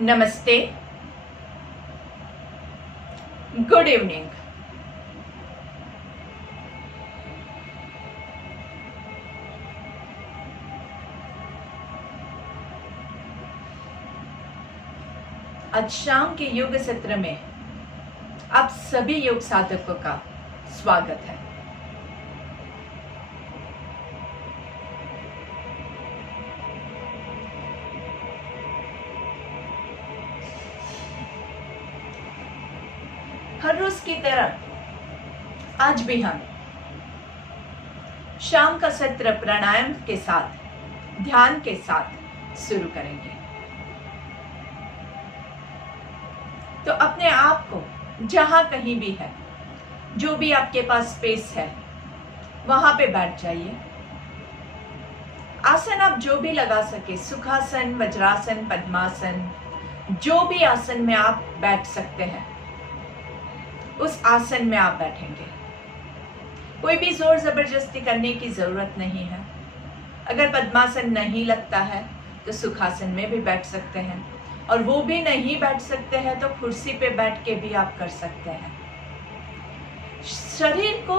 नमस्ते, good evening. आज शाम के योग सत्र में आप सभी योग साधकों का स्वागत है। हर रोज की तरह आज भी हम शाम का सत्र प्राणायाम के साथ, ध्यान के साथ शुरू करेंगे। तो अपने आप को जहां कहीं भी है, जो भी आपके पास स्पेस है, वहां पे बैठ जाइए। आसन आप जो भी लगा सके, सुखासन, वज्रासन, पद्मासन, जो भी आसन में आप बैठ सकते हैं, उस आसन में आप बैठेंगे। कोई भी जोर जबरदस्ती करने की जरूरत नहीं है। अगर पद्मासन नहीं लगता है तो सुखासन में भी बैठ सकते हैं, और वो भी नहीं बैठ सकते हैं तो कुर्सी पे बैठ के भी आप कर सकते हैं। शरीर को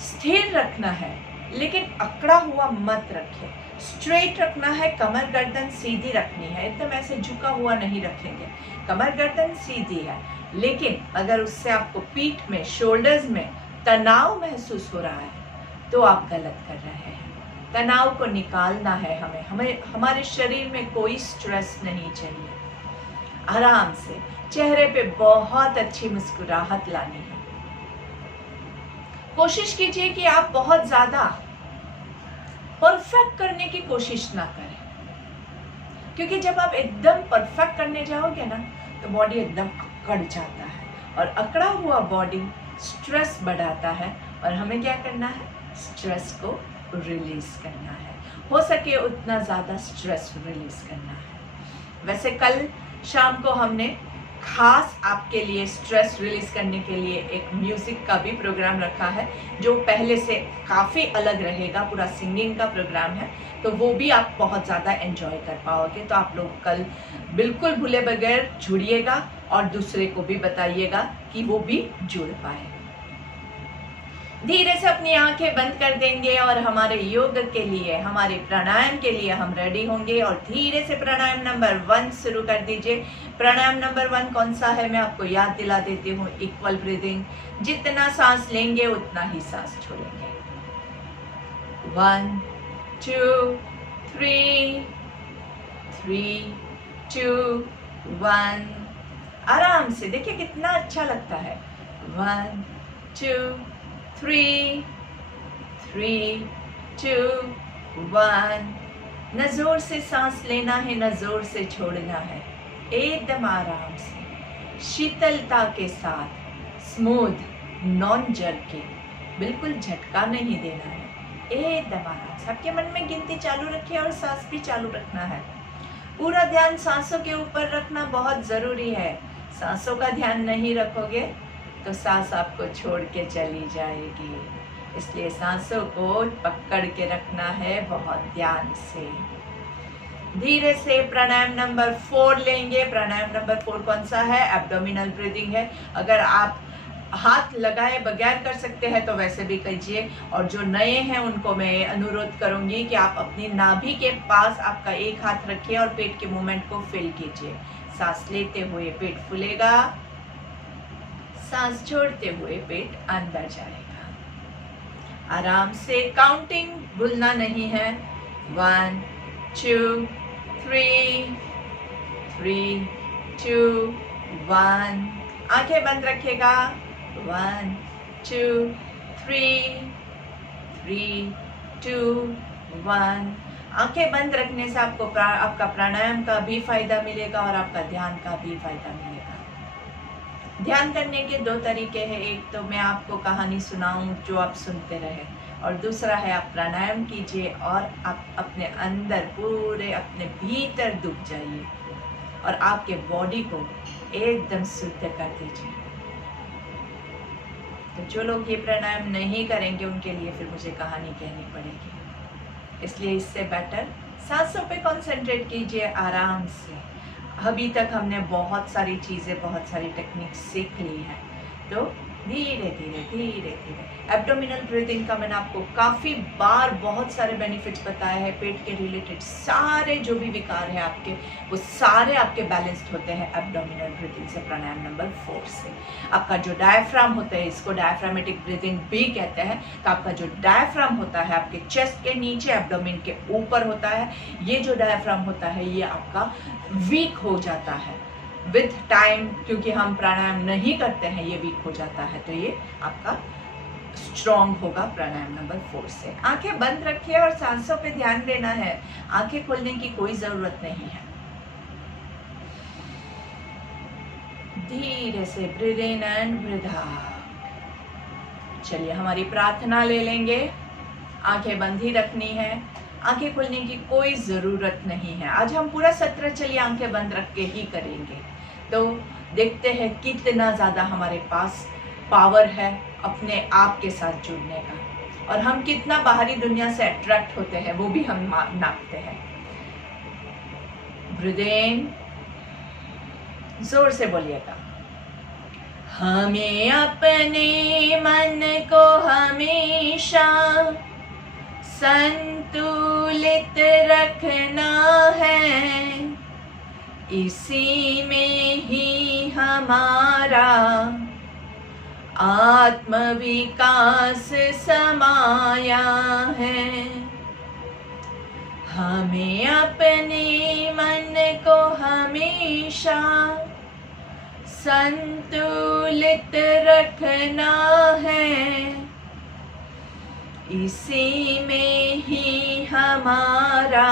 स्थिर रखना है, लेकिन अकड़ा हुआ मत रखिए। स्ट्रेट रखना है, कमर गर्दन सीधी रखनी है, एकदम ऐसे झुका हुआ नहीं रखेंगे। कमर गर्दन सीधी है, लेकिन अगर उससे आपको पीठ में, शोल्डर्स में तनाव महसूस हो रहा है तो आप गलत कर रहे हैं। तनाव को निकालना है हमें हमारे शरीर में कोई स्ट्रेस नहीं चाहिए। आराम से चेहरे पे बहुत अच्छी मुस्कुराहट लानी है। कोशिश कीजिए कि आप बहुत ज्यादा परफेक्ट करने की कोशिश ना करें, क्योंकि जब आप एकदम परफेक्ट करने जाओगे ना तो बॉडी एकदम अकड़ जाता है, और अकड़ा हुआ बॉडी स्ट्रेस बढ़ाता है, और हमें क्या करना है? स्ट्रेस को रिलीज करना है। हो सके उतना ज्यादा स्ट्रेस रिलीज करना है। वैसे कल शाम को हमने खास आपके लिए स्ट्रेस रिलीज करने के लिए एक म्यूजिक का भी प्रोग्राम रखा है, जो पहले से काफ़ी अलग रहेगा। पूरा सिंगिंग का प्रोग्राम है, तो वो भी आप बहुत ज़्यादा एंजॉय कर पाओगे। तो आप लोग कल बिल्कुल भूले बगैर जुड़िएगा, और दूसरे को भी बताइएगा कि वो भी जुड़ पाए। धीरे से अपनी आंखें बंद कर देंगे, और हमारे योग के लिए, हमारे प्राणायाम के लिए हम रेडी होंगे। और धीरे से प्राणायाम नंबर 1 शुरू कर दीजिए। प्राणायाम नंबर 1 कौन सा है, मैं आपको याद दिला देती हूँ। इक्वल ब्रीदिंग, जितना सांस लेंगे उतना ही सांस छोड़ेंगे। 1 2 3 3 2 1। आराम से देखिए कितना अच्छा लगता है। 1 2 3 3 2 1। न जोर से सांस लेना है, न जोर से छोड़ना है। एकदम आराम से, शीतलता के साथ, स्मूथ, नॉन जर्किंग, बिल्कुल झटका नहीं देना है। एकदम आराम से आपके मन में गिनती चालू रखिए, और सांस भी चालू रखना है। पूरा ध्यान सांसों के ऊपर रखना बहुत जरूरी है। सांसों का ध्यान नहीं रखोगे तो सांस आपको छोड़ के चली जाएगी। इसलिए सांसों को पकड़ के रखना है बहुत ध्यान से। धीरे से प्राणायाम नंबर 4 लेंगे। प्राणायाम नंबर 4 कौन सा है? एब्डोमिनल ब्रीदिंग है। अगर आप हाथ लगाए बगैर कर सकते हैं तो वैसे भी कीजिए, और जो नए हैं उनको मैं अनुरोध करूंगी कि आप अपनी नाभि के पास आपका एक हाथ रखिए और पेट के मूवमेंट को फील कीजिए। सांस लेते हुए पेट फूलेगा, सांस छोड़ते हुए पेट अंदर जाएगा। आराम से काउंटिंग भूलना नहीं है। 1 2 3 3 2 1। आंखें बंद रखिएगा। 1 2 3 3 2 1। आंखें बंद रखने से आपको आपका प्राणायाम का भी फायदा मिलेगा, और आपका ध्यान का भी फायदा मिलेगा। ध्यान करने के 2 तरीके हैं। एक तो मैं आपको कहानी सुनाऊं जो आप सुनते रहे, और दूसरा है आप प्राणायाम कीजिए और आप अपने अंदर, पूरे अपने भीतर डूब जाइए और आपके बॉडी को एकदम शुद्ध कर दीजिए। तो तो जो लोग ये प्राणायाम नहीं करेंगे उनके लिए फिर मुझे कहानी कहनी पड़ेगी। इसलिए इससे बेटर सांसों पे कंसंट्रेट कीजिए आराम से। अभी तक हमने बहुत सारी चीज़ें, बहुत सारी टेक्निक सीख ली है, तो धीरे धीरे धीरे धीरे एब्डोमिनल ब्रीथिंग का मैंने आपको काफ़ी बार बहुत सारे बेनिफिट्स बताए हैं। पेट के रिलेटेड सारे जो भी विकार हैं आपके, वो सारे आपके बैलेंस्ड होते हैं एब्डोमिनल ब्रीथिंग से, प्राणायाम नंबर 4 से। आपका जो डायफ्राम होता है, इसको डायफ्रामेटिक ब्रीथिंग भी कहते हैं, तो आपका जो डायफ्राम होता है आपके चेस्ट के नीचे, एब्डोमिन के ऊपर होता है, ये जो डायफ्राम होता है ये आपका वीक हो जाता है विथ टाइम, क्योंकि हम प्राणायाम नहीं करते हैं, ये वीक हो जाता है। तो ये आपका स्ट्रॉन्ग होगा प्राणायाम नंबर 4 से। आंखें बंद रखिए और सांसों पे ध्यान देना है, आंखें खोलने की कोई जरूरत नहीं है। धीरे से breathe in and breathe out. चलिए हमारी प्रार्थना ले लेंगे। आंखें बंद ही रखनी है, आंखें खोलने की कोई ज़रूरत नहीं है। आज हम पूरा सत्र चलिए आंखें बंद रख के ही करेंगे, तो देखते हैं कितना ज़्यादा हमारे पास पावर है अपने आप के साथ जुड़ने का, और हम कितना बाहरी दुनिया से अट्रैक्ट होते हैं वो भी हम नापते हैं। ब्रीथ इन, जोर से बोलिएगा। हमें अपने मन को हमेशा संतुलित रखना है, इसी में ही हमारा आत्मविकास समाया है। हमें अपने मन को हमेशा संतुलित रखना है, इसी में ही हमारा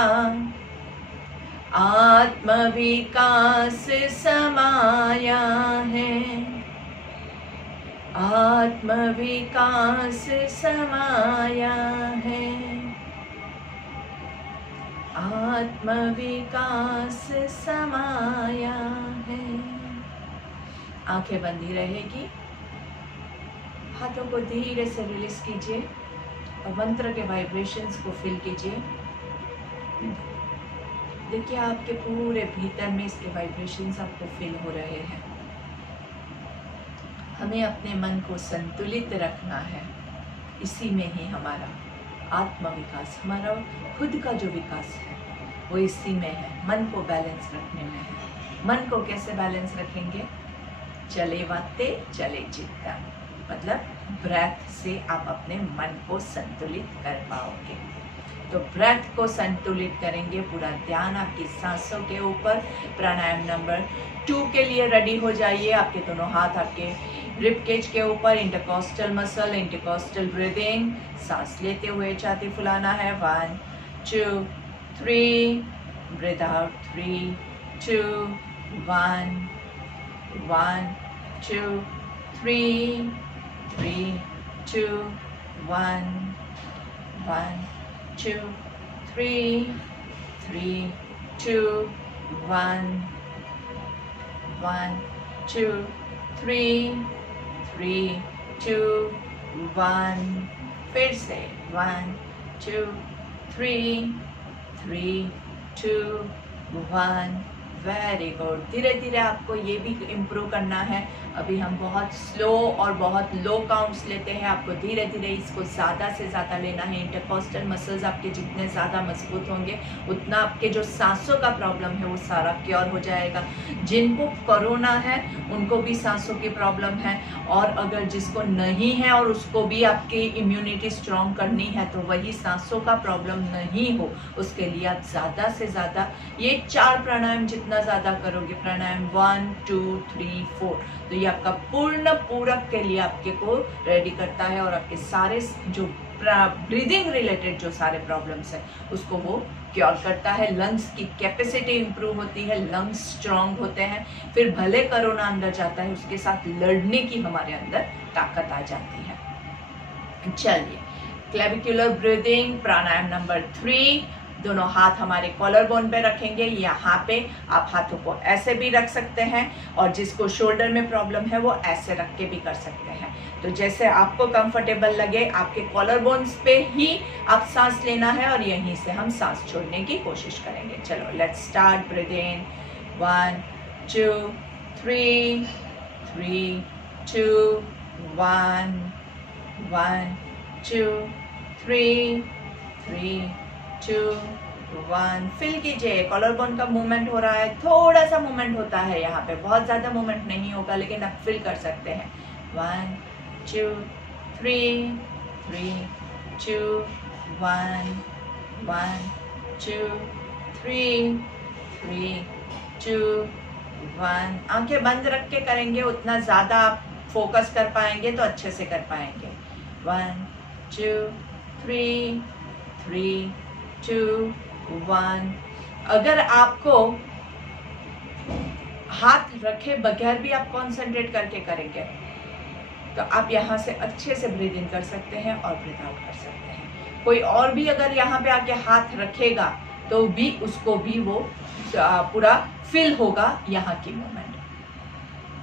आत्मविकास समाया है, आत्मविकास समाया है, आत्मविकास समाया है। आंखें बंदी रहेगी, हाथों को धीरे से रिलीज कीजिए और मंत्र के वाइब्रेशंस को फील कीजिए। देखिए आपके पूरे भीतर में इसके वाइब्रेशंस आपको फील हो रहे हैं। हमें अपने मन को संतुलित रखना है, इसी में ही हमारा आत्मविकास, हमारा खुद का जो विकास है वो इसी में है, मन को बैलेंस रखने में है। मन को कैसे बैलेंस रखेंगे? चले वाते चले चित्ता, मतलब ब्रेथ से आप अपने मन को संतुलित कर पाओगे। तो ब्रेथ को संतुलित करेंगे, पूरा ध्यान आपकी सांसों के ऊपर। प्राणायाम नंबर 2 के लिए रेडी हो जाइए। आपके दोनों हाथ आपके रिब केज के ऊपर, इंटरकॉस्टल मसल, इंटरकॉस्टल ब्रीदिंग। सांस लेते हुए छाती फुलाना है। 1 2 3, ब्रीथ आउट 3 2 1 1 2 3 3 2 1 1 2 3 3 2 1 1 2 3 3 2 1। फिर से 1 2 3 3 2 1। Very good. धीरे धीरे आपको ये भी इम्प्रूव करना है। अभी हम बहुत स्लो और बहुत लो काउंट्स लेते हैं, आपको धीरे धीरे इसको ज़्यादा से ज़्यादा लेना है। इंटरकॉस्टल मसल्स आपके जितने ज़्यादा मजबूत होंगे उतना आपके जो सांसों का प्रॉब्लम है वो सारा क्योर हो जाएगा। जिनको कोरोना है उनको भी सांसों की प्रॉब्लम है, और अगर जिसको नहीं है और उसको भी आपकी इम्यूनिटी स्ट्रॉन्ग करनी है तो वही सांसों का प्रॉब्लम नहीं हो, उसके लिए आप ज़्यादा से ज़्यादा ये 4 प्राणायाम जितना ज़्यादा करोगे, प्राणायाम 1 2 3 4, तो ये आपका पूर्ण पूरक के लिए आपके को रेडी करता है, और आपके सारे जो ब्रीदिंग रिलेटेड जो सारे प्रॉब्लम्स हैं उसको वो क्योर करता है। लंग्स की कैपेसिटी इंप्रूव होती है, लंग्स स्ट्रांग होते हैं, फिर भले कोरोना अंदर जाता है उसके साथ लड़ने की हमारे अंदर ताकत आ जाती है। चलिए क्लेविकुलर ब्रीदिंग, प्राणायाम नंबर 3, दोनों हाथ हमारे कॉलर बोन पे रखेंगे, यहाँ पे आप हाथों को ऐसे भी रख सकते हैं, और जिसको शोल्डर में प्रॉब्लम है वो ऐसे रख के भी कर सकते हैं। तो जैसे आपको कंफर्टेबल लगे, आपके कॉलर बोन्स पे ही आप सांस लेना है और यहीं से हम सांस छोड़ने की कोशिश करेंगे। चलो let's start. Breathe in 1 2 3 3 2 1 1 2 3 3 2 1। Fill कीजिए। कॉलर बोन का मूवमेंट हो रहा है, थोड़ा सा मूवमेंट होता है यहाँ पे, बहुत ज़्यादा मूवमेंट नहीं होगा, लेकिन आप फिल कर सकते हैं। 1 2 3 3 2 1 1 2 3 3 2 1। आंखें बंद रख के करेंगे, उतना ज़्यादा आप फोकस कर पाएंगे तो अच्छे से कर पाएंगे। 1 2 3 3 2 1। अगर आपको हाथ रखे बगैर भी आप कंसंट्रेट करके करेंगे तो आप यहाँ से अच्छे से ब्रीथ इन कर सकते हैं और ब्रीथ आउट कर सकते हैं। कोई और भी अगर यहाँ पे आके हाथ रखेगा तो भी उसको भी वो पूरा फिल होगा यहाँ की मूवमेंट।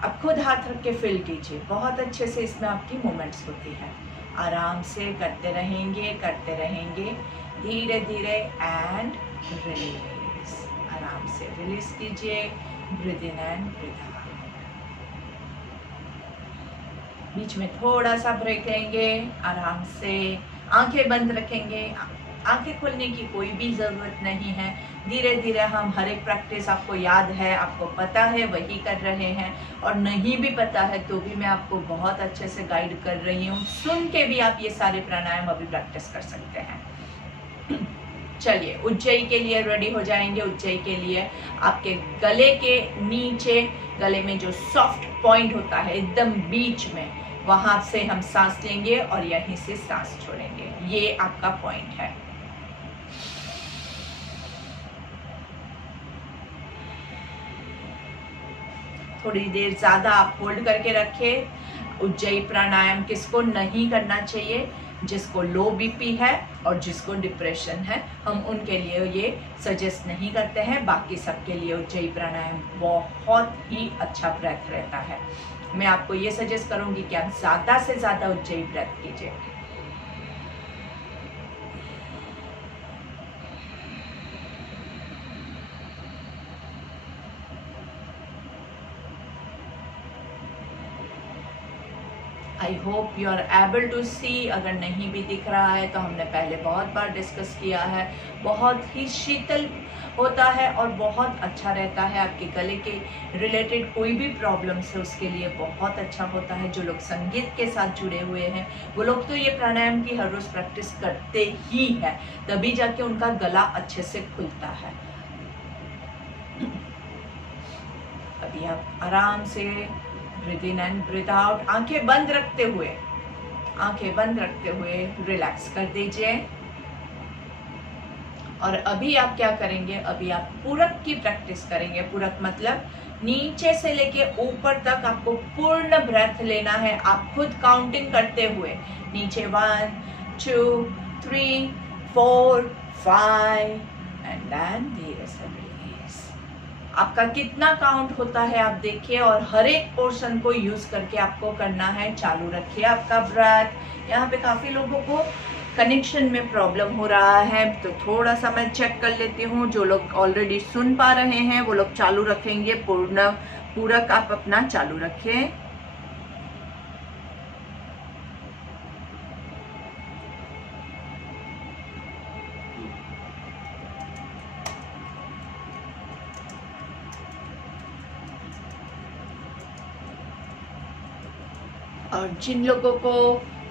आप खुद हाथ रख के फिल कीजिए, बहुत अच्छे से इसमें आपकी मूवमेंट्स होती है। आराम से करते रहेंगे धीरे धीरे एंड रिलीज। आराम से रिलीज कीजिए। Breathe in and breathe out. बीच में थोड़ा सा ब्रेक लेंगे, आराम से आंखें बंद रखेंगे। आंखें खोलने की कोई भी ज़रूरत नहीं है। धीरे धीरे हम हर एक प्रैक्टिस आपको याद है, आपको पता है, वही कर रहे हैं, और नहीं भी पता है तो भी मैं आपको बहुत अच्छे से गाइड कर रही हूँ। सुन के भी आप ये सारे प्राणायाम अभी प्रैक्टिस कर सकते हैं। चलिए उज्जयी के लिए रेडी हो जाएंगे। उज्जयी के लिए आपके गले के नीचे, गले में जो सॉफ्ट पॉइंट होता है एकदम बीच में, वहां से हम सांस लेंगे और यहीं से सांस छोड़ेंगे। ये आपका पॉइंट है। थोड़ी देर ज्यादा आप होल्ड करके रखें। उज्जयी प्राणायाम किसको नहीं करना चाहिए? जिसको लो बीपी है और जिसको डिप्रेशन है, हम उनके लिए ये सजेस्ट नहीं करते हैं। बाकी सबके लिए उज्जयी प्राणायाम बहुत ही अच्छा ब्रेथ रहता है। मैं आपको ये सजेस्ट करूंगी कि आप ज़्यादा से ज़्यादा उज्जयी ब्रेथ कीजिए। I hope you are able to see. अगर नहीं भी दिख रहा है तो हमने पहले बहुत बार डिस्कस किया है। बहुत ही शीतल होता है और बहुत अच्छा रहता है। आपके गले के रिलेटेड कोई भी प्रॉब्लम्स है उसके लिए बहुत अच्छा होता है। जो लोग संगीत के साथ जुड़े हुए हैं वो लोग तो ये प्राणायाम की हर रोज़ प्रैक्टिस करते ही है, तभी जाके उनका गला अच्छे से खुलता है। अभी आप आराम से breathe in and breathe out, आंखें बंद रखते हुए रिलैक्स कर दीजिए। और अभी आप क्या करेंगे? अभी आप पूरक की प्रैक्टिस करेंगे। पूरक मतलब नीचे से लेके ऊपर तक आपको पूर्ण ब्रेथ लेना है। आप खुद काउंटिंग करते हुए नीचे 1 2 3 4 5 एंड देन धीरे से रिलीज। आपका कितना काउंट होता है आप देखिए, और हर एक पोर्शन को यूज करके आपको करना है। चालू रखिए आपका ब्रेथ। यहाँ पे काफी लोगों को कनेक्शन में प्रॉब्लम हो रहा है, तो थोड़ा सा मैं चेक कर लेती हूँ। जो लोग ऑलरेडी सुन पा रहे हैं वो लोग चालू रखेंगे। पूरक आप अपना चालू रखिए। और जिन लोगों को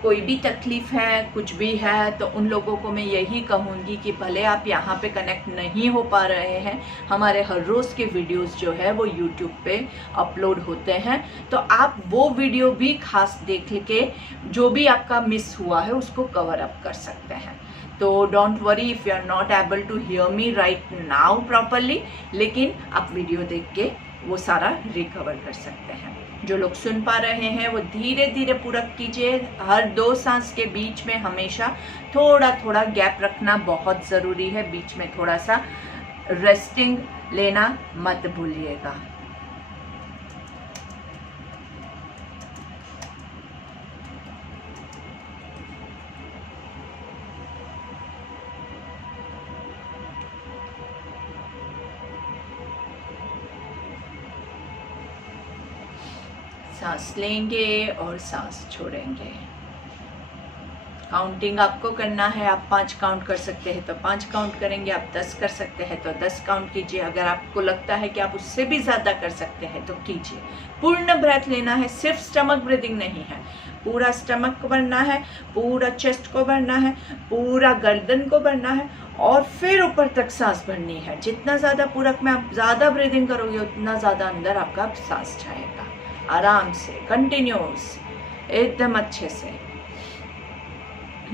कोई भी तकलीफ है, कुछ भी है, तो उन लोगों को मैं यही कहूँगी कि भले आप यहाँ पे कनेक्ट नहीं हो पा रहे हैं, हमारे हर रोज़ के वीडियोस जो है वो यूट्यूब पे अपलोड होते हैं, तो आप वो वीडियो भी खास देख के जो भी आपका मिस हुआ है उसको कवर अप कर सकते हैं। तो don't worry if you are not able to hear me right now properly, लेकिन आप वीडियो देख के वो सारा रिकवर कर सकते हैं। जो लोग सुन पा रहे हैं वो धीरे धीरे पूरक कीजिए। हर 2 सांस के बीच में हमेशा थोड़ा थोड़ा गैप रखना बहुत ज़रूरी है, बीच में थोड़ा सा रेस्टिंग लेना मत भूलिएगा। सांस लेंगे और सांस छोड़ेंगे। काउंटिंग आपको करना है। आप 5 काउंट कर सकते हैं तो 5 काउंट करेंगे, आप 10 कर सकते हैं तो 10 काउंट कीजिए। अगर आपको लगता है कि आप उससे भी ज़्यादा कर सकते हैं तो कीजिए। पूर्ण ब्रेथ लेना है, सिर्फ स्टमक ब्रीदिंग नहीं है, पूरा स्टमक को भरना है, पूरा चेस्ट को भरना है, पूरा गर्दन को भरना है और फिर ऊपर तक सांस भरनी है। जितना ज़्यादा पूरक में आप ज़्यादा ब्रीदिंग करोगे उतना ज़्यादा अंदर आपका सांस जाएगा। आराम से, कंटिन्यूस, एकदम अच्छे से,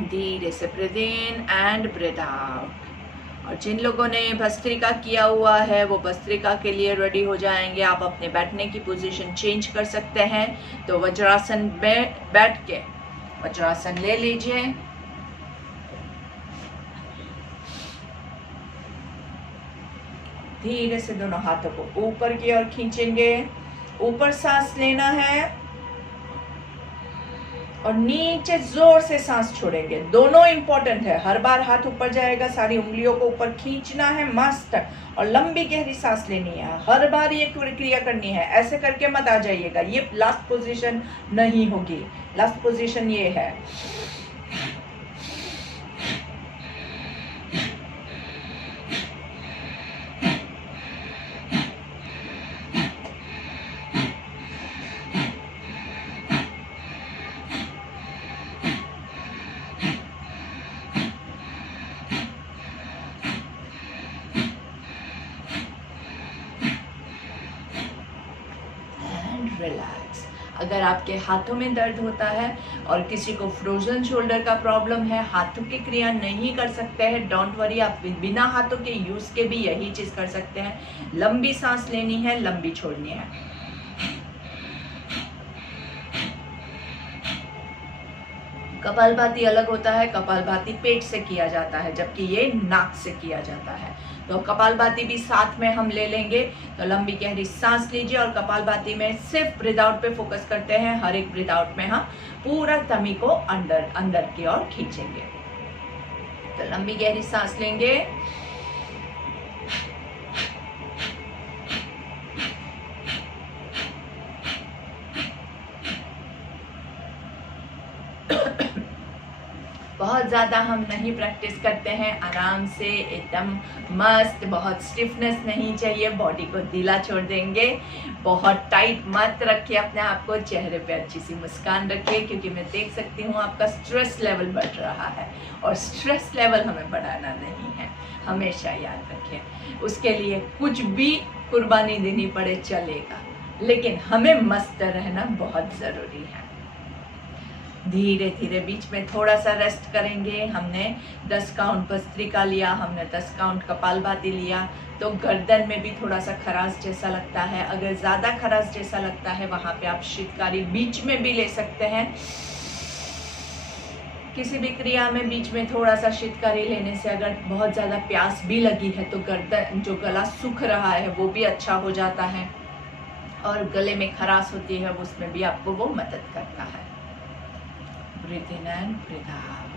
धीरे से breathe in and breathe out. और जिन लोगों ने भस्त्रिका किया हुआ है वो भस्त्रिका के लिए रेडी हो जाएंगे। आप अपने बैठने की पोजीशन चेंज कर सकते हैं, तो वज्रासन बैठ के वज्रासन ले लीजिए। धीरे से दोनों हाथों को ऊपर की ओर खींचेंगे, ऊपर सांस लेना है और नीचे जोर से सांस छोड़ेंगे। दोनों इंपॉर्टेंट है। हर बार हाथ ऊपर जाएगा, सारी उंगलियों को ऊपर खींचना है मस्त, और लंबी गहरी सांस लेनी है। हर बार ये क्रिया करनी है, ऐसे करके मत आ जाइएगा। ये लास्ट पोजीशन नहीं होगी, लास्ट पोजीशन ये है। रिलैक्स। अगर आपके हाथों में दर्द होता है और किसी को फ्रोजन शोल्डर का प्रॉब्लम है, हाथों की क्रिया नहीं कर सकते हैं, डोंट वरी, आप बिना हाथों के यूज के भी यही चीज कर सकते हैं। लंबी सांस लेनी है, लंबी छोड़नी है। कपालभाति अलग होता है, कपालभाति पेट से किया जाता है जबकि ये नाक से किया जाता है। तो कपालभाति भी साथ में हम ले लेंगे। तो लंबी गहरी सांस लीजिए और कपालभाति में सिर्फ ब्रीथ आउट पे फोकस करते हैं। हर एक ब्रीथ आउट में हम पूरा तमी को अंदर की ओर खींचेंगे। तो लंबी गहरी सांस लेंगे, बहुत ज़्यादा हम नहीं प्रैक्टिस करते हैं, आराम से एकदम मस्त, बहुत स्टिफनेस नहीं चाहिए, बॉडी को ढीला छोड़ देंगे। बहुत टाइट मत रखिए अपने आप को, चेहरे पे अच्छी सी मुस्कान रखिए, क्योंकि मैं देख सकती हूँ आपका स्ट्रेस लेवल बढ़ रहा है और स्ट्रेस लेवल हमें बढ़ाना नहीं है, हमेशा याद रखिए। उसके लिए कुछ भी कुर्बानी देनी पड़े चलेगा, लेकिन हमें मस्त रहना बहुत ज़रूरी है। धीरे धीरे बीच में थोड़ा सा रेस्ट करेंगे। हमने 10 काउंट भस्त्रिका लिया, हमने 10 काउंट कपालभाति लिया, तो गर्दन में भी थोड़ा सा खराश जैसा लगता है। अगर ज़्यादा खराश जैसा लगता है वहाँ पे आप शीतकारी बीच में भी ले सकते हैं। किसी भी क्रिया में बीच में थोड़ा सा शीतकारी लेने से अगर बहुत ज़्यादा प्यास भी लगी है तो गर्दन, जो गला सूख रहा है वो भी अच्छा हो जाता है, और गले में खराश होती है उसमें भी आपको वो मदद करता है। Breathe in and breathe out.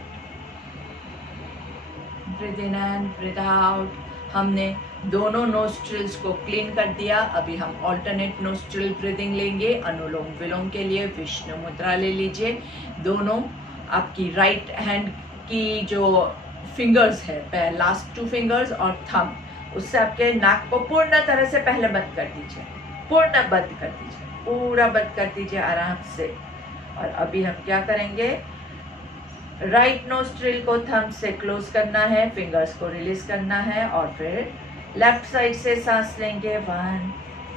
Breathe in and breathe out. हमने दोनों नोस्ट्रिल्स को क्लीन कर दिया। अभी हम ऑल्टरनेट नोस्ट्रिल ब्रीदिंग लेंगे। अनुलोम विलोम के लिए विष्णु मुद्रा ले लीजिए। दोनों आपकी राइट हैंड की जो फिंगर्स है, लास्ट 2 फिंगर्स और थंब, उससे आपके नाक को पूर्ण तरह से पहले बंद कर दीजिए, पूर्ण बंद कर दीजिए, पूरा बंद कर दीजिए आराम से। और अभी हम क्या करेंगे, राइट नोस्ट्रिल को थंब से क्लोज करना है, फिंगर्स को रिलीज करना है, और फिर लेफ्ट साइड से सांस लेंगे। 1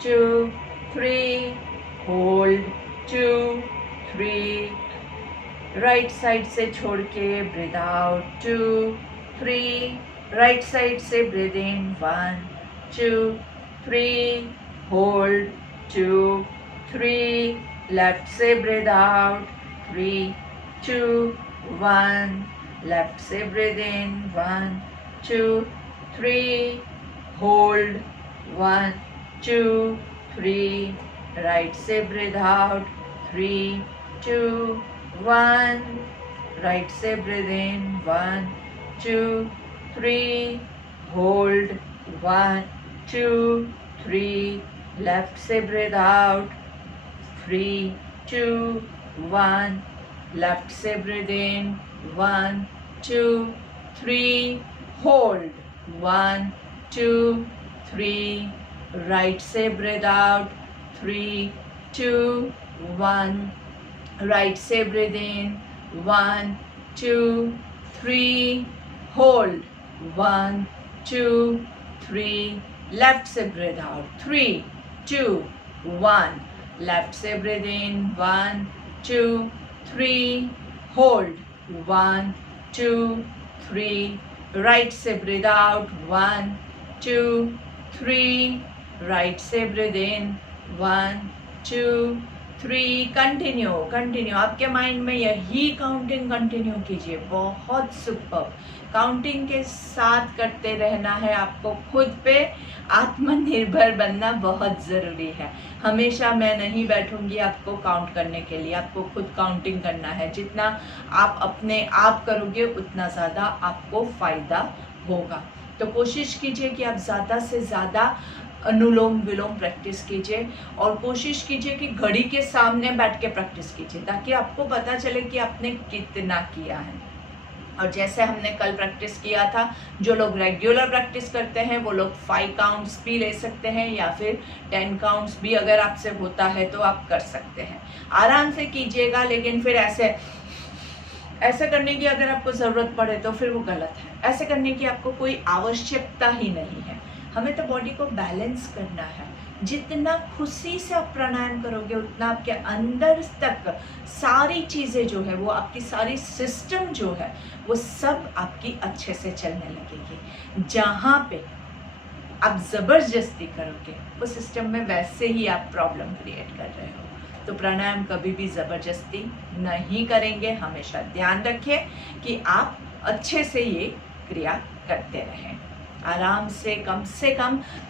2 3, होल्ड 2 3, राइट साइड से छोड़ के ब्रीथ आउट 2 3, राइट साइड से ब्रीथ इन 1 2 3, होल्ड 2 3, लेफ्ट से ब्रीद आउट, 3, 2, 1, लेफ्ट से ब्रीद इन, 1, 2, 3, होल्ड, 1, 2, 3, राइट से ब्रीद आउट, 3, 2, 1, राइट से ब्रीद इन, 1, 2, 3, होल्ड, 1, 2, 3, लेफ्ट से ब्रीद आउट, 3, 2, 1, लेफ्ट से ब्रीद इन, 1, 2, 3, होल्ड, 1, 2, 3, राइट से ब्रीद आउट, 3, 2, 1, राइट से breathe in, 1, 2, 3, hold, 1, 2, 3, left से breathe out, 3, 2, 1, left से breathe in, 1, 2, 3, hold, 1, 2, 3, right से breathe out, 1, 2, 3, right से breathe in, 1, 2, 3, continue आपके mind में यही काउंटिंग कंटिन्यू कीजिए। बहुत सुपर काउंटिंग के साथ करते रहना है। आपको खुद पे आत्मनिर्भर बनना बहुत ज़रूरी है। हमेशा मैं नहीं बैठूंगी आपको काउंट करने के लिए, आपको खुद काउंटिंग करना है। जितना आप अपने आप करोगे उतना ज़्यादा आपको फ़ायदा होगा। तो कोशिश कीजिए कि आप ज़्यादा से ज़्यादा अनुलोम विलोम प्रैक्टिस कीजिए और कोशिश कीजिए कि घड़ी के सामने बैठ के प्रैक्टिस कीजिए, ताकि आपको पता चले कि आपने कितना किया है। और जैसे हमने कल प्रैक्टिस किया था, जो लोग रेगुलर प्रैक्टिस करते हैं वो लोग 5 काउंट्स भी ले सकते हैं या फिर 10 काउंट्स भी अगर आपसे होता है तो आप कर सकते हैं। आराम से कीजिएगा, लेकिन फिर ऐसे करने की अगर आपको ज़रूरत पड़े तो फिर वो गलत है। ऐसे करने की आपको कोई आवश्यकता ही नहीं है। हमें तो बॉडी को बैलेंस करना है। जितना खुशी से आप प्राणायाम करोगे उतना आपके अंदर तक सारी चीज़ें जो है वो आपकी सारी सिस्टम जो है वो सब आपकी अच्छे से चलने लगेगी। जहाँ पे आप ज़बरदस्ती करोगे वो सिस्टम में वैसे ही आप प्रॉब्लम क्रिएट कर रहे हो। तो प्राणायाम कभी भी ज़बरदस्ती नहीं करेंगे। हमेशा ध्यान रखें कि आप अच्छे से ये क्रिया करते रहें। आराम से कम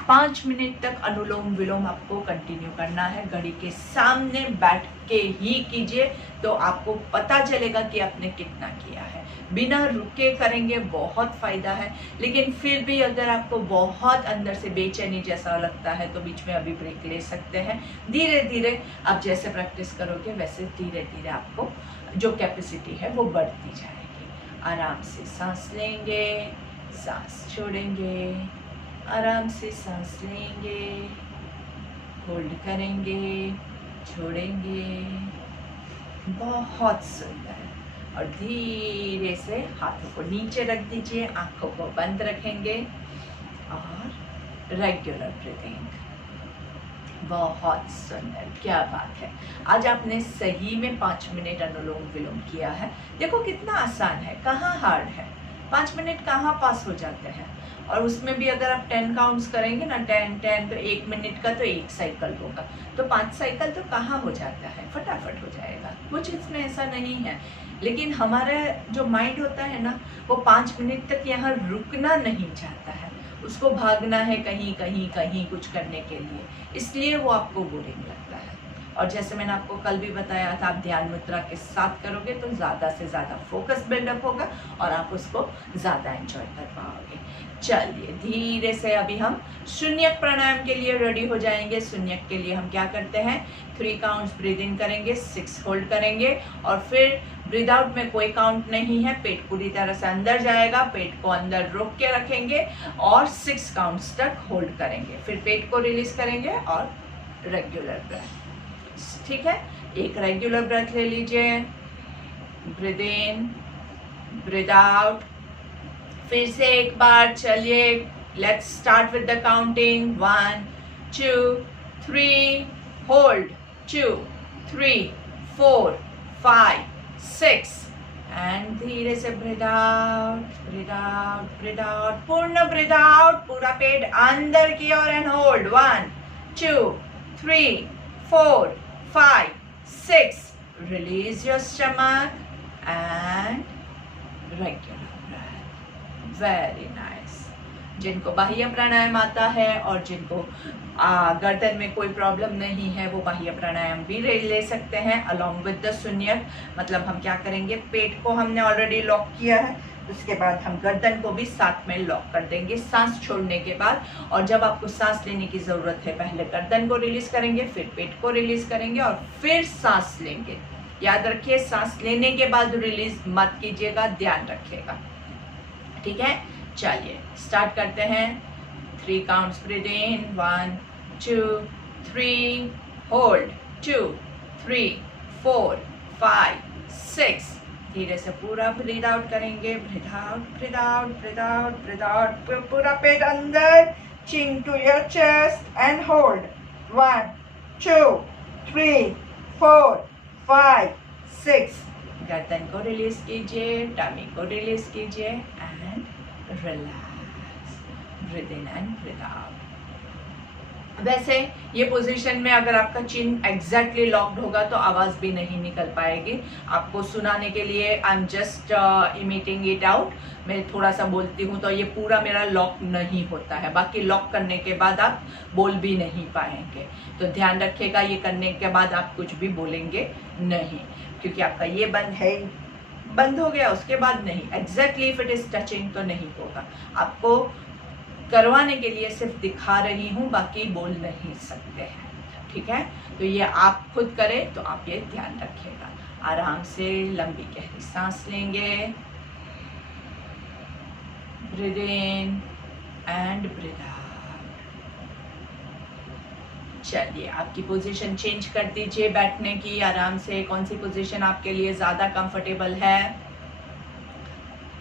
5 मिनट तक अनुलोम विलोम आपको कंटिन्यू करना है। घड़ी के सामने बैठ के ही कीजिए तो आपको पता चलेगा कि आपने कितना किया है। बिना रुके करेंगे बहुत फ़ायदा है, लेकिन फिर भी अगर आपको बहुत अंदर से बेचैनी जैसा लगता है तो बीच में अभी ब्रेक ले सकते हैं। धीरे धीरे आप जैसे प्रैक्टिस करोगे वैसे धीरे धीरे आपको जो कैपेसिटी है वो बढ़ती जाएगी। आराम से सांस लेंगे, सांस छोड़ेंगे, आराम से सांस लेंगे, होल्ड करेंगे, छोड़ेंगे। बहुत सुंदर। और धीरे से हाथों को नीचे रख दीजिए, आंखों को बंद रखेंगे और रेगुलर ब्रीथिंग। बहुत सुंदर, क्या बात है। आज आपने सही में 5 मिनट अनुलोम विलोम किया है। देखो कितना आसान है, कहाँ हार्ड है। 5 मिनट कहाँ पास हो जाते हैं। और उसमें भी अगर आप 10 काउंट्स करेंगे ना, 10 तो 1 मिनट का तो 1 साइकिल होगा, तो 5 साइकिल तो कहाँ हो जाता है, फटाफट हो जाएगा। कुछ इसमें ऐसा नहीं है, लेकिन हमारा जो माइंड होता है ना वो 5 मिनट तक यहाँ रुकना नहीं चाहता है। उसको भागना है कहीं कहीं कहीं कुछ करने के लिए, इसलिए वो आपको बोरिंग लगता है। और जैसे मैंने आपको कल भी बताया था, आप ध्यान मुद्रा के साथ करोगे तो ज़्यादा से ज़्यादा फोकस बिल्डअप होगा और आप उसको ज़्यादा एंजॉय कर पाओगे। चलिए धीरे से अभी हम शून्यक प्राणायाम के लिए रेडी हो जाएंगे। शून्यक के लिए हम क्या करते हैं, 3 काउंट्स ब्रीद इन करेंगे, 6 होल्ड करेंगे और फिर ब्रीद आउट में कोई काउंट नहीं है। पेट पूरी तरह से अंदर जाएगा, पेट को अंदर रोक के रखेंगे और 6 काउंट्स तक होल्ड करेंगे। फिर पेट को रिलीज करेंगे और रेगुलर ब्रेथ। ठीक है, एक रेगुलर ब्रेथ ले लीजिए, ब्रीद इन, ब्रीद आउट। फिर से एक बार चलिए, let's start with the counting. 1 2 3, hold 2 3 4 5 6 and धीरे से breathe out, breathe out, breathe out. पूर्ण ब्रीद आउट, पूरा पेट अंदर की ओर and hold 1 2 3 4 5 6. Release your stomach and regular breath. Very nice. जिनको बाह्य प्राणायाम आता है और जिनको गर्दन में कोई प्रॉब्लम नहीं है वो बाह्य प्राणायाम भी ले सकते हैं अलोंग विद द शून्यक। मतलब हम क्या करेंगे, पेट को हमने ऑलरेडी लॉक किया है, उसके बाद हम गर्दन को भी साथ में लॉक कर देंगे सांस छोड़ने के बाद। और जब आपको सांस लेने की ज़रूरत है, पहले गर्दन को रिलीज करेंगे, फिर पेट को रिलीज करेंगे और फिर सांस लेंगे। याद रखिए, सांस लेने के बाद रिलीज मत कीजिएगा, ध्यान रखिएगा। ठीक है, चलिए स्टार्ट करते हैं। 3 काउंट्स, ब्रीथ इन, 1 2 3, होल्ड 2 3 4 5 6। धीरे से पूरा ब्रीथ आउट करेंगे, breathe out, breathe out, breathe out, breathe out. पूरा पेट अंदर, chin to your chest and hold 1 2 3 4 5 6। गर्दन को रिलीज कीजिए, टमी को रिलीज कीजिए and relax, breathe in and breathe out. वैसे ये पोजीशन में अगर आपका चिन एग्जैक्टली लॉक्ड होगा तो आवाज भी नहीं निकल पाएगी। आपको सुनाने के लिए I am just emitting it out. मैं थोड़ा सा बोलती हूँ तो ये पूरा मेरा लॉक नहीं होता है, बाकी लॉक करने के बाद आप बोल भी नहीं पाएंगे। तो ध्यान रखिएगा, ये करने के बाद आप कुछ भी बोलेंगे नहीं, क्योंकि आपका ये बंद है, बंद हो गया, उसके बाद नहीं। Exactly if it is touching तो नहीं होगा। आपको करवाने के लिए सिर्फ दिखा रही हूँ, बाकी बोल नहीं सकते हैं। ठीक है, तो ये आप खुद करें तो आप ये ध्यान रखिएगा। आराम से लंबी गहरी सांस लेंगे, breathe in and breathe out. चलिए आपकी पोजीशन चेंज कर दीजिए बैठने की, आराम से। कौन सी पोजीशन आपके लिए ज़्यादा कंफर्टेबल है?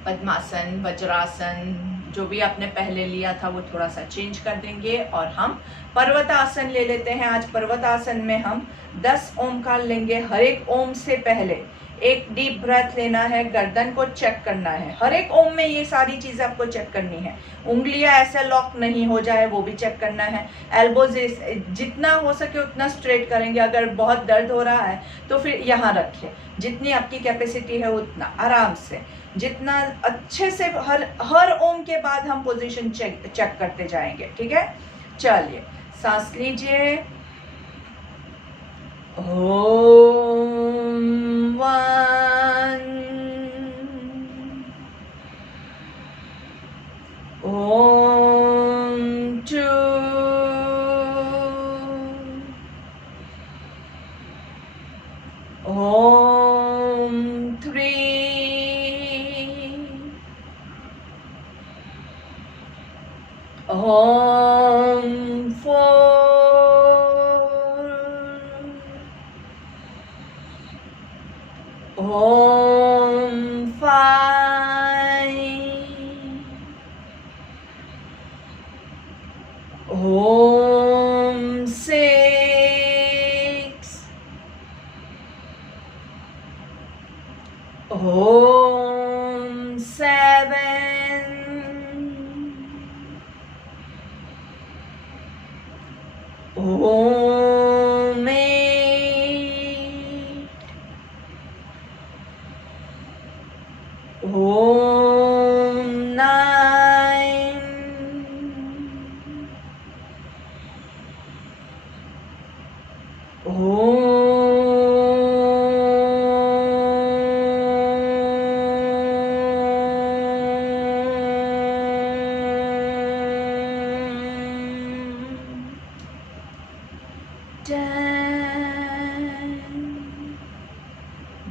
पद्मासन, वज्रासन, जो भी आपने पहले लिया था वो थोड़ा सा चेंज कर देंगे और हम पर्वतासन ले लेते हैं। आज पर्वतासन में हम 10 ओमकार लेंगे। हर एक ओम से पहले एक डीप ब्रेथ लेना है, गर्दन को चेक करना है। हर एक ओम में ये सारी चीज़ें आपको चेक करनी है। उंगलियां ऐसे लॉक नहीं हो जाए वो भी चेक करना है। एल्बोज जितना हो सके उतना स्ट्रेट करेंगे। अगर बहुत दर्द हो रहा है तो फिर यहाँ रखिए, जितनी आपकी कैपेसिटी है उतना आराम से, जितना अच्छे से। हर ओम के बाद हम पोजीशन चेक करते जाएंगे। ठीक है, चलिए सांस लीजिए। ओम 1, ओम 2, ओम 3, ओम 4, ओम 5, ओम 6, ओम 7, ओम 8, ओम 9, ओम 10।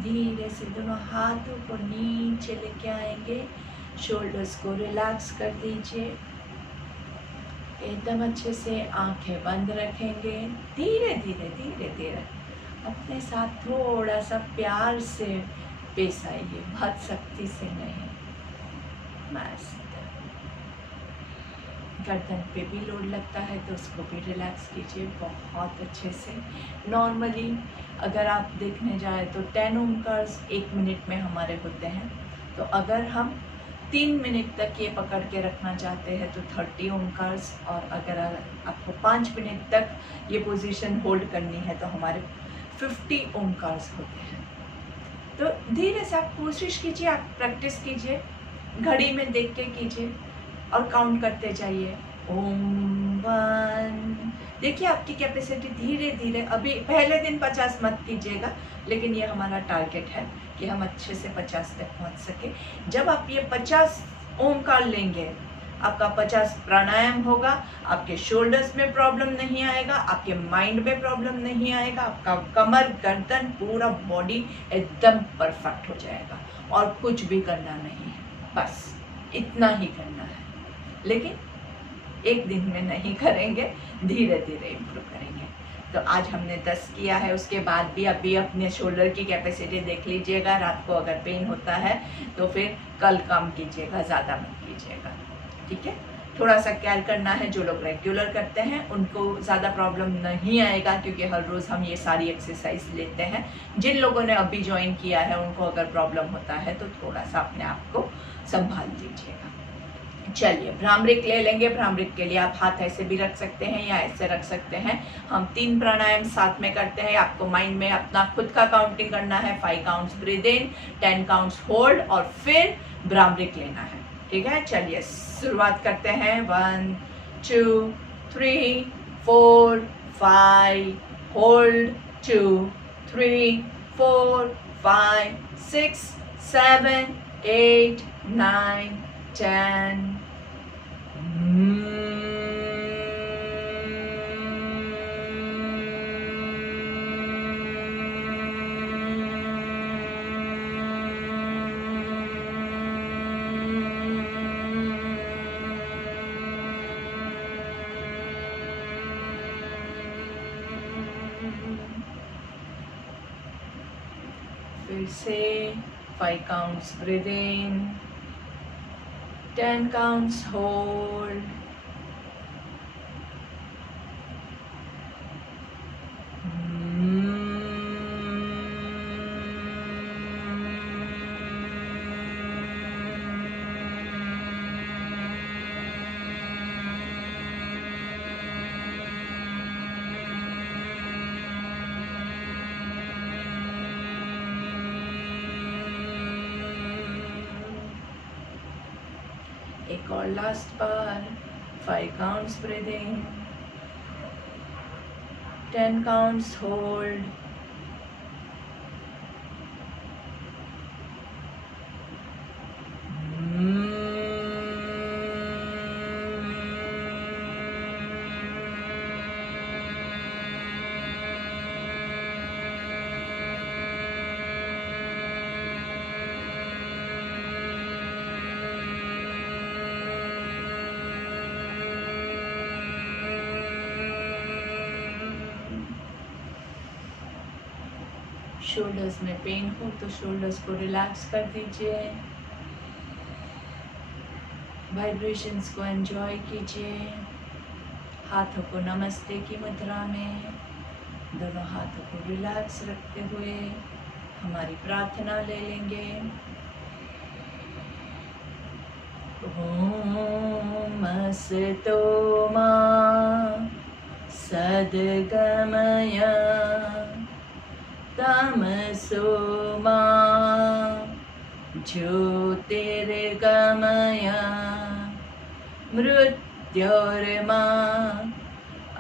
धीरे से दोनों हाथों को नीचे लेके आएंगे, शोल्डर्स को रिलैक्स कर दीजिए। एकदम अच्छे से आंखें बंद रखेंगे। धीरे धीरे धीरे धीरे अपने साथ थोड़ा सा प्यार से पेश आइए, बहुत सख्ती से नहीं। मस्त। गर्दन पे भी लोड लगता है तो उसको भी रिलैक्स कीजिए बहुत अच्छे से। नॉर्मली अगर आप देखने जाए तो 10 ओमकार्स 1 मिनट में हमारे होते हैं। तो अगर हम 3 मिनट तक ये पकड़ के रखना चाहते हैं तो 30 ओमकार्स, और अगर आपको 5 मिनट तक ये पोजीशन होल्ड करनी है तो हमारे 50 ओमकार्स होते हैं। तो धीरे से आप कोशिश कीजिए, आप प्रैक्टिस कीजिए, घड़ी में देख के कीजिए और काउंट करते जाइए। ओम 1। देखिए आपकी कैपेसिटी धीरे धीरे, अभी पहले दिन 50 मत कीजिएगा, लेकिन ये हमारा टारगेट है कि हम अच्छे से 50 तक पहुंच सके। जब आप ये 50 ओमकार लेंगे, आपका 50 प्राणायाम होगा, आपके शोल्डर्स में प्रॉब्लम नहीं आएगा, आपके माइंड में प्रॉब्लम नहीं आएगा, आपका कमर, गर्दन, पूरा बॉडी एकदम परफेक्ट हो जाएगा और कुछ भी करना नहीं है, बस इतना ही करना है। लेकिन एक दिन में नहीं करेंगे, धीरे धीरे इम्प्रूव करेंगे। तो आज हमने 10 किया है, उसके बाद भी अभी अपने शोल्डर की कैपेसिटी देख लीजिएगा। रात को अगर पेन होता है तो फिर कल कम कीजिएगा, ज़्यादा मत कीजिएगा, ठीक है। थोड़ा सा केयर करना है। जो लोग रेगुलर करते हैं उनको ज़्यादा प्रॉब्लम नहीं आएगा, क्योंकि हर रोज़ हम ये सारी एक्सरसाइज लेते हैं। जिन लोगों ने अभी ज्वाइन किया है उनको अगर प्रॉब्लम होता है तो थोड़ा सा अपने आप को संभाल लीजिएगा। चलिए भ्रामरिक ले लेंगे। भ्रामरिक के लिए आप हाथ ऐसे भी रख सकते हैं या ऐसे रख सकते हैं। हम 3 प्राणायाम साथ में करते हैं। आपको माइंड में अपना खुद का काउंटिंग करना है। 5 counts breathe in, 10 counts hold और फिर भ्रामरिक लेना है, ठीक है। चलिए शुरुआत करते हैं। 1 2 3 4 5 होल्ड, 2 3 4 5 6 7 8 9 10 फिर से 5 counts breathe in, 10 counts hold, एक और last bar. 5 counts breathe in, 10 counts hold, shoulders में पेन हो तो शोल्डर्स को रिलैक्स कर दीजिए, वाइब्रेशंस को एंजॉय कीजिए। हाथों को नमस्ते की मुद्रा में, दोनों हाथों को रिलैक्स रखते हुए हमारी प्रार्थना ले लेंगे। ओम असतो मा सद्गमय तमसो मा ज्योतिर्गमय मृत्योर्मा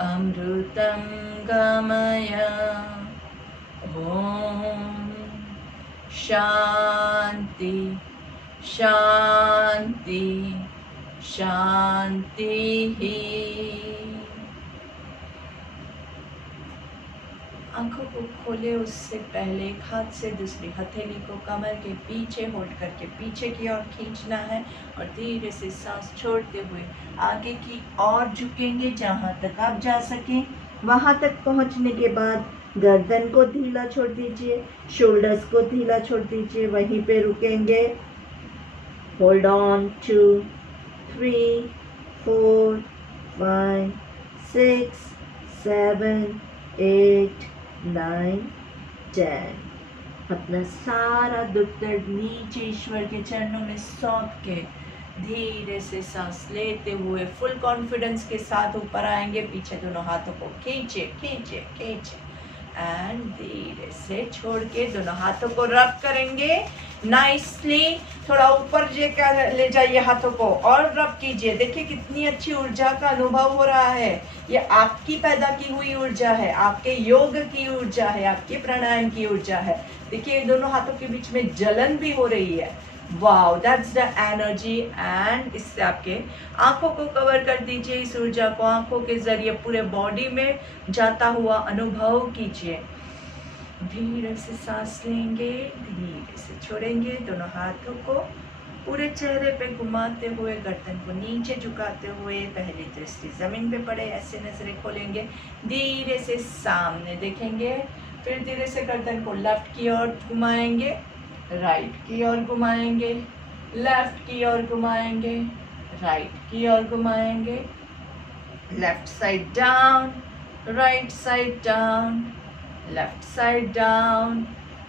अमृतं गमय। ओम शांति शांति शांति ही। आंखों को खोले उससे पहले एक हाथ से दूसरी हथेली को कमर के पीछे होल्ड करके पीछे की ओर खींचना है और धीरे से सांस छोड़ते हुए आगे की ओर झुकेंगे जहां तक आप जा सकें। वहां तक पहुंचने के बाद गर्दन को ढीला छोड़ दीजिए, शोल्डर्स को ढीला छोड़ दीजिए, वहीं पे रुकेंगे। Hold on 2 3 4 5 6 7 8 9 10। अपना सारा दुख दर्द नीचे ईश्वर के चरणों में सौंप के धीरे से सांस लेते हुए फुल कॉन्फिडेंस के साथ ऊपर आएंगे। पीछे दोनों हाथों को खींचे खींचे खींचे एंड धीरे से छोड़ के दोनों हाथों को रब करेंगे नाइसली। थोड़ा ऊपर ले जाइए हाथों को और रब कीजिए। देखिए कितनी अच्छी ऊर्जा का अनुभव हो रहा है। ये आपकी पैदा की हुई ऊर्जा है, आपके योग की ऊर्जा है, आपके प्राणायाम की ऊर्जा है। देखिए दोनों हाथों के बीच में जलन भी हो रही है। Wow, that's the energy. And इससे आपके आंखों को कवर कर दीजिए। इस ऊर्जा को आंखों के जरिए पूरे बॉडी में जाता हुआ अनुभव कीजिए। धीरे से सांस लेंगे, धीरे से छोड़ेंगे। दोनों हाथों को पूरे चेहरे पे घुमाते हुए, गर्दन को नीचे झुकाते हुए, पहली दृष्टि जमीन पे पड़े, ऐसे नजरें खोलेंगे। धीरे से सामने देखेंगे, फिर धीरे से गर्दन को लेफ्ट की ओर घुमाएंगे, राइट की ओर घुमाएंगे, लेफ्ट की ओर घुमाएंगे, राइट की ओर घुमाएंगे, left side down, right side down, left side down,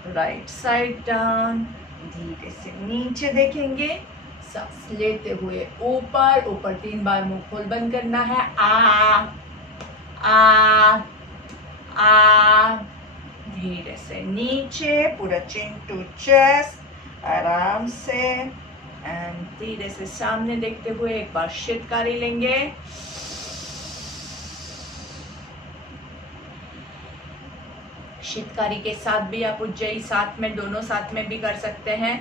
right side down. धीरे से नीचे देखेंगे, सांस लेते हुए ऊपर ऊपर 3 बार मुंह खोल बंद करना है। आ आ आ। धीरे से नीचे, पूरा चिन टू चेस्ट, आराम से। एंड धीरे से सामने देखते हुए एक बार शीतकारी लेंगे। शीतकारी के साथ भी आप उज्जयी साथ में, दोनों साथ में भी कर सकते हैं।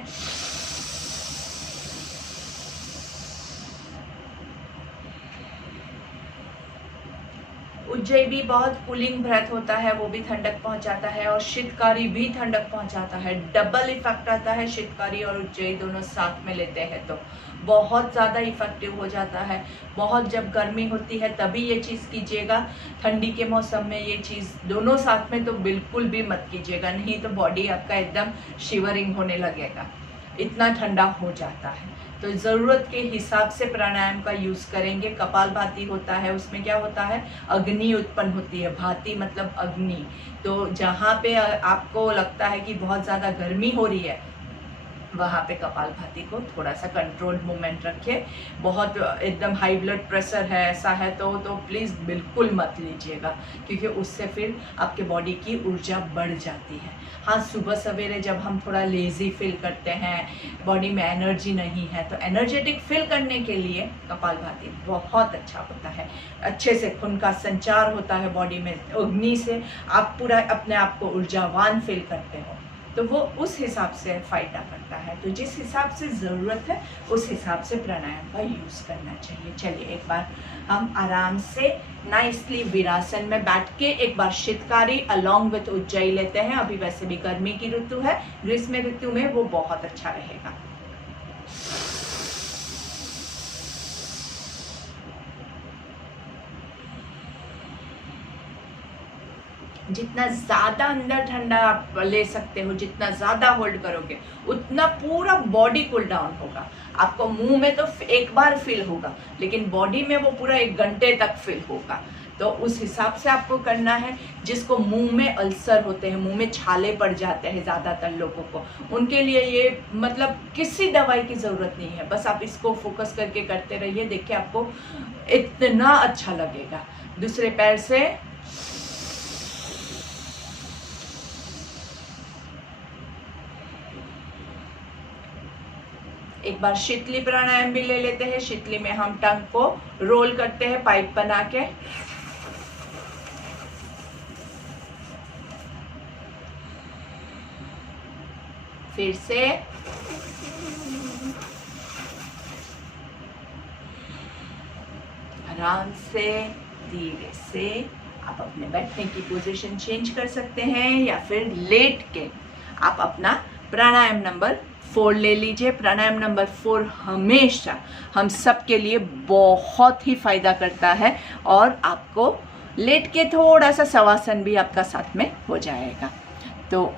उज्जयी भी बहुत कूलिंग ब्रेथ होता है, वो भी ठंडक पहुंचाता है, और शीतकारी भी ठंडक पहुंचाता है। डबल इफेक्ट आता है शीतकारी और उज्जयी दोनों साथ में लेते हैं तो बहुत ज़्यादा इफेक्टिव हो जाता है। बहुत जब गर्मी होती है तभी ये चीज़ कीजिएगा। ठंडी के मौसम में ये चीज़ दोनों साथ में तो बिल्कुल भी मत कीजिएगा, नहीं तो बॉडी आपका एकदम शिवरिंग होने लगेगा, इतना ठंडा हो जाता है। तो ज़रूरत के हिसाब से प्राणायाम का यूज़ करेंगे। कपालभाति होता है, उसमें क्या होता है, अग्नि उत्पन्न होती है। भाति मतलब अग्नि। तो जहाँ पे आपको लगता है कि बहुत ज़्यादा गर्मी हो रही है, वहाँ पे कपालभाति को थोड़ा सा कंट्रोल्ड मूवमेंट रखिए। बहुत एकदम हाई ब्लड प्रेशर है, ऐसा है तो प्लीज़ बिल्कुल मत लीजिएगा, क्योंकि उससे फिर आपके बॉडी की ऊर्जा बढ़ जाती है। हाँ, सुबह सवेरे जब हम थोड़ा लेज़ी फील करते हैं, बॉडी में एनर्जी नहीं है, तो एनर्जेटिक फील करने के लिए कपालभाति बहुत अच्छा होता है। अच्छे से खून का संचार होता है बॉडी में, अग्नि से आप पूरा अपने आप को ऊर्जावान फील करते हो, तो वो उस हिसाब से फायदा करता है। तो जिस हिसाब से ज़रूरत है उस हिसाब से प्राणायाम का यूज़ करना चाहिए। चलिए एक बार हम आराम से नाइसली वीरासन में बैठ के एक बार शीतकारी अलॉन्ग विथ उज्जयी लेते हैं। अभी वैसे भी गर्मी की ऋतु है, ग्रीष्म ऋतु में वो बहुत अच्छा रहेगा। जितना ज़्यादा अंदर ठंडा आप ले सकते हो, जितना ज़्यादा होल्ड करोगे उतना पूरा बॉडी कूल डाउन होगा। आपको मुंह में तो एक बार फील होगा, लेकिन बॉडी में वो पूरा 1 घंटे तक फील होगा। तो उस हिसाब से आपको करना है। जिसको मुंह में अल्सर होते हैं, मुंह में छाले पड़ जाते हैं ज़्यादातर लोगों को, उनके लिए ये मतलब किसी दवाई की ज़रूरत नहीं है। बस आप इसको फोकस करके करते रहिए, देखिए आपको इतना अच्छा लगेगा। दूसरे पैर से एक बार शीतली प्राणायाम भी ले लेते हैं। शीतली में हम टंग को रोल करते हैं पाइप बना के। फिर से आराम से धीरे से आप अपने बैठने की पोजीशन चेंज कर सकते हैं, या फिर लेट के आप अपना प्राणायाम नंबर 4 ले लीजिए। प्राणायाम नंबर 4 हमेशा हम सब के लिए बहुत ही फायदा करता है, और आपको लेट के थोड़ा सा शवासन भी आपका साथ में हो जाएगा। तो